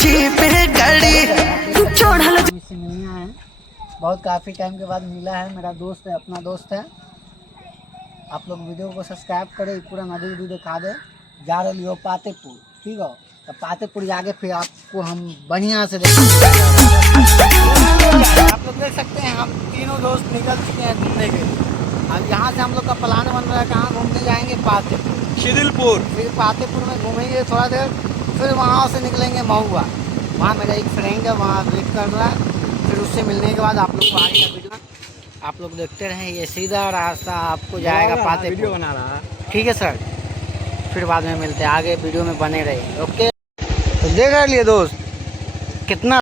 पे गाड़ी चढ़ल। इससे मिलने आए हैं, बहुत काफ़ी टाइम के बाद मिला है। मेरा दोस्त है, अपना दोस्त है। आप लोग वीडियो को सब्सक्राइब करें, पूरा नदी उदी दिखा दे। जा रही हो पातेपुर, ठीक है? तो पातेपुर जाके फिर आपको हम बढ़िया से देखेंगे। आप लोग देख सकते हैं हम तीनों दोस्त निकल चुके हैं घूमने के लिए। अब यहाँ से हम लोग का प्लान बन रहा है, कहाँ घूमने जाएंगे? पातेपुर, शिदिलपुर। फिर पातेपुर में घूमेंगे थोड़ा देर, फिर वहाँ से निकलेंगे महुआ। वहाँ मेरा एक फ्रेंड है, वहाँ वेट कर रहा है। फिर उससे मिलने के बाद आप लोग को आगे का वीडियो आप लोग देखते रहें। ये सीधा रास्ता आपको जाएगा पातेपुर। वीडियो बना रहा है, ठीक है सर? फिर बाद में मिलते हैं, आगे वीडियो में बने रहिए। ओके, तो देख लिए दोस्त कितना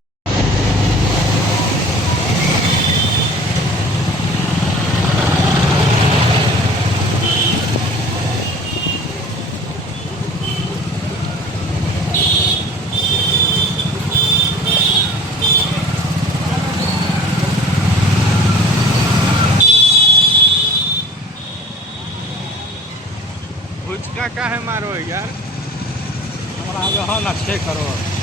का है मारो यार, हमारा जो है ना 6 करोड़।